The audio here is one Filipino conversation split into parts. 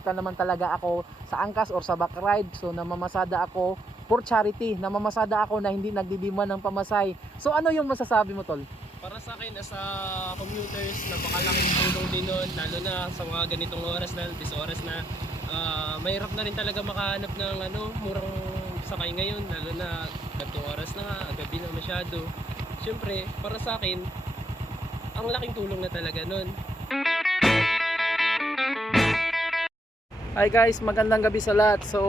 Ka naman talaga ako sa angkas or sa back ride. So namamasada ako for charity. Namamasada ako na hindi nagdidiman ng pamasay. So ano yung masasabi mo, tol? Para sa akin as a commuters, napakalaking tulong din nun, lalo na sa mga ganitong oras na, 10 oras na mahirap na rin talaga makahanap ng murang sakay ngayon, lalo na ganitong oras na nga, gabi na masyado. Siyempre, para sa akin, ang laking tulong na talaga nun. Hi guys, magandang gabi sa lahat. So,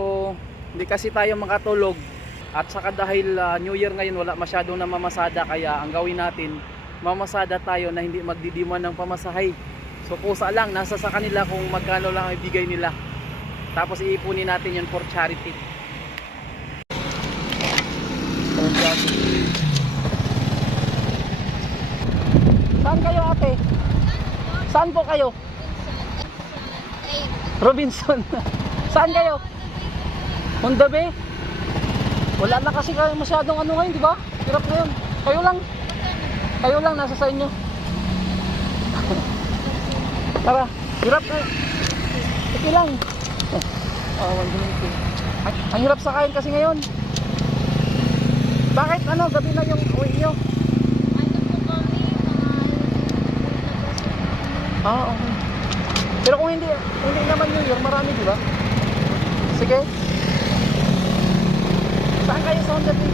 hindi kasi tayo makatulog. At saka dahil New Year ngayon, wala masyadong namamasada. Kaya ang gawin natin, mamasada tayo na hindi magdidiman ng pamasahay. So, kusa lang, nasa sa kanila kung magkano lang ibigay nila. Tapos iipunin natin yun for charity. Saan kayo, ate? Saan po kayo? Robinson. Saan kayo? Honda Bay? Wala na kasi kayo masyadong ngayon, di ba? Hirap ngayon. Kayo lang nasa sa inyo. Tara, hirap na. Okay lang. Ang hirap sakayin kasi ngayon. Bakit gabi na yung uwi nyo? Okay. Pero kung hindi naman New Year, marami, di ba? Sige. Saan kayo sa Honda Bay?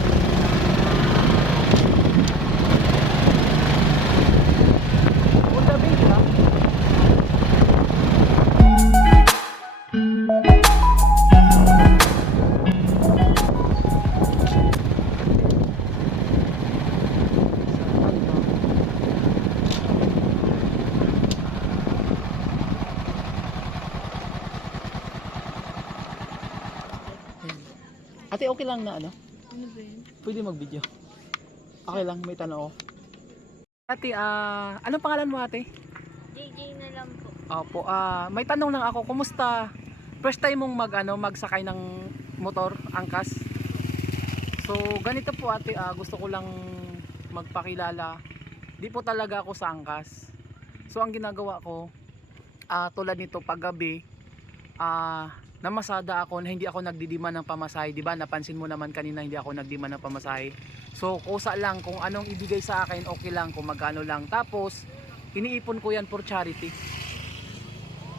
Honda Bay, di ba? Ate, okay lang na Ano ba yun? Pwede mag-video. Okay lang, may tanong ako. Ate, anong pangalan mo, ate? JJ na lang po. Opo, may tanong lang ako. Kumusta? First time mong magsakay ng motor, angkas? So, ganito po, ate, gusto ko lang magpakilala. Di po talaga ako sa angkas. So, ang ginagawa ko, tulad nito paggabi, namasada ako na hindi ako nagdidiman ng pamasahe, di ba? Napansin mo naman kanina hindi ako nagdiman ng pamasahe. So kusa lang kung anong ibigay sa akin, okay lang kung magkano lang. Tapos iniipon ko yan for charity.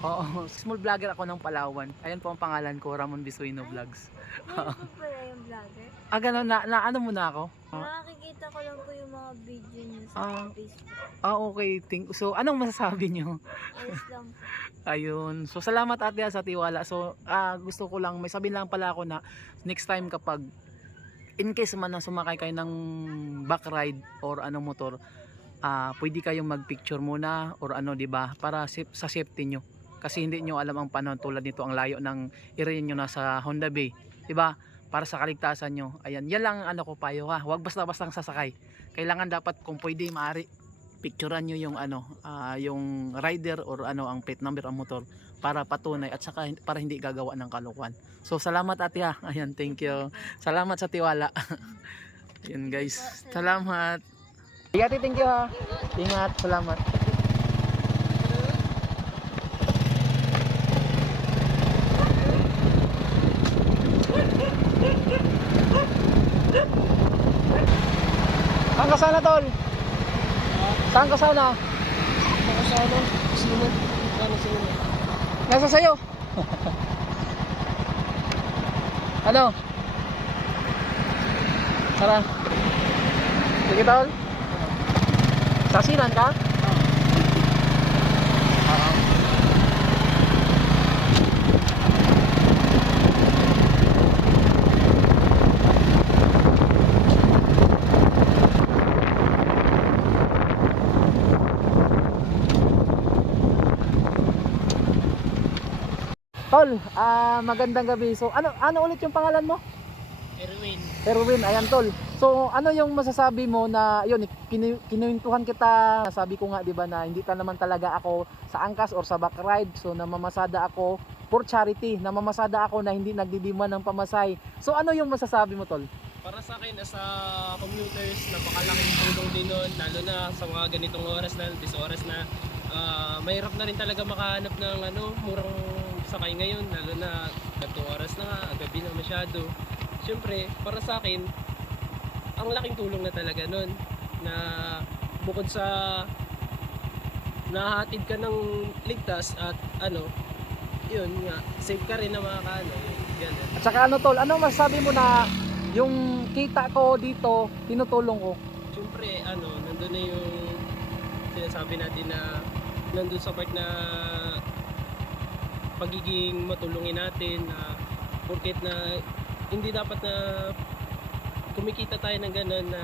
Oo, small vlogger ako ng Palawan. Ayan po ang pangalan ko, Ramon Bisuino Vlogs. Ano po pala yung vlogger? Ganun na ano mo na ako? Nakakikita ko lang po yung mga video niyo sa Facebook. Okay. So anong masasabi nyo? Ayos lang po. Ayun. So salamat, ate, sa tiwala. So gusto ko lang may sabihin lang pala ako na next time kapag in case man na sumakay kayo ng back ride or motor, pwede kayong magpicture muna or di ba, para sa safety nyo. Kasi hindi nyo alam ang panahon, tulad nito ang layo ng area nyo nasa Honda Bay, di ba? Para sa kaligtasan nyo. Ayan, yan lang ko payo, ha. Huwag basta-bastang sasakay. Kailangan dapat kung pwede maaari picturean nyo yung yung rider or ang plate number ang motor para patunay at saka para hindi gagawa ng kalokohan. So salamat, ate, ha. Ayan, thank you. Salamat sa tiwala. Ayan guys, salamat. Ate, thank you, ha. Ingat, salamat. Saan ka sana, tol? Saan ka sana? Sino? Nasa sayo. Ano? Tara. Sige, tol. Sasinan ka? Tol, magandang gabi. So ano ulit yung pangalan mo? Erwin, ayan, tol. So ano yung masasabi mo na yun, kinuwentuhan kita, sabi ko nga, di ba, na hindi ka naman talaga ako sa angkas or sa back ride. So namamasada ako for charity. Namamasada ako na hindi nagdidiman ng pamasay. So ano yung masasabi mo, tol? Para sa akin as a commuters, napakalaking tulong din nun, lalo na sa mga ganitong oras na, 10 oras na mahirap na rin talaga makahanap ng murang sakay ngayon, lalo na gantong oras na nga, gabi na masyado. Siyempre, para sa akin, ang laking tulong na talaga nun na bukod sa nahatid ka ng ligtas at yun nga, safe ka rin na makakaano, yun, ganun. At saka ano tol, ano masasabi mo na yung kita ko dito, tinutulong ko? Siyempre, nandun na yung sinasabi natin na nandun sa part na pagiging matulungin natin na porket na hindi dapat na kumikita tayo ng gano'n na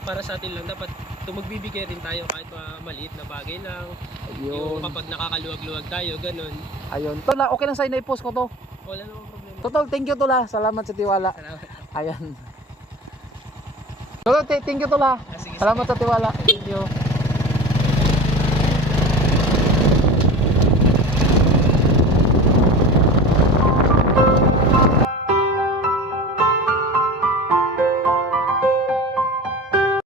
para sa atin lang, dapat magbibigay rin tayo kahit maliit na bagay lang. Yung Ayun. kapag nakakaluwag-luwag tayo, gano'n. Ayun. Tol, okay lang sa'yo na i-post ko to. Wala namang problema. Tol, thank you tol ha. Salamat sa tiwala. Salamat. Ayan. Tol, thank you tol ha. Sige, Salamat sa tiwala. Thank you.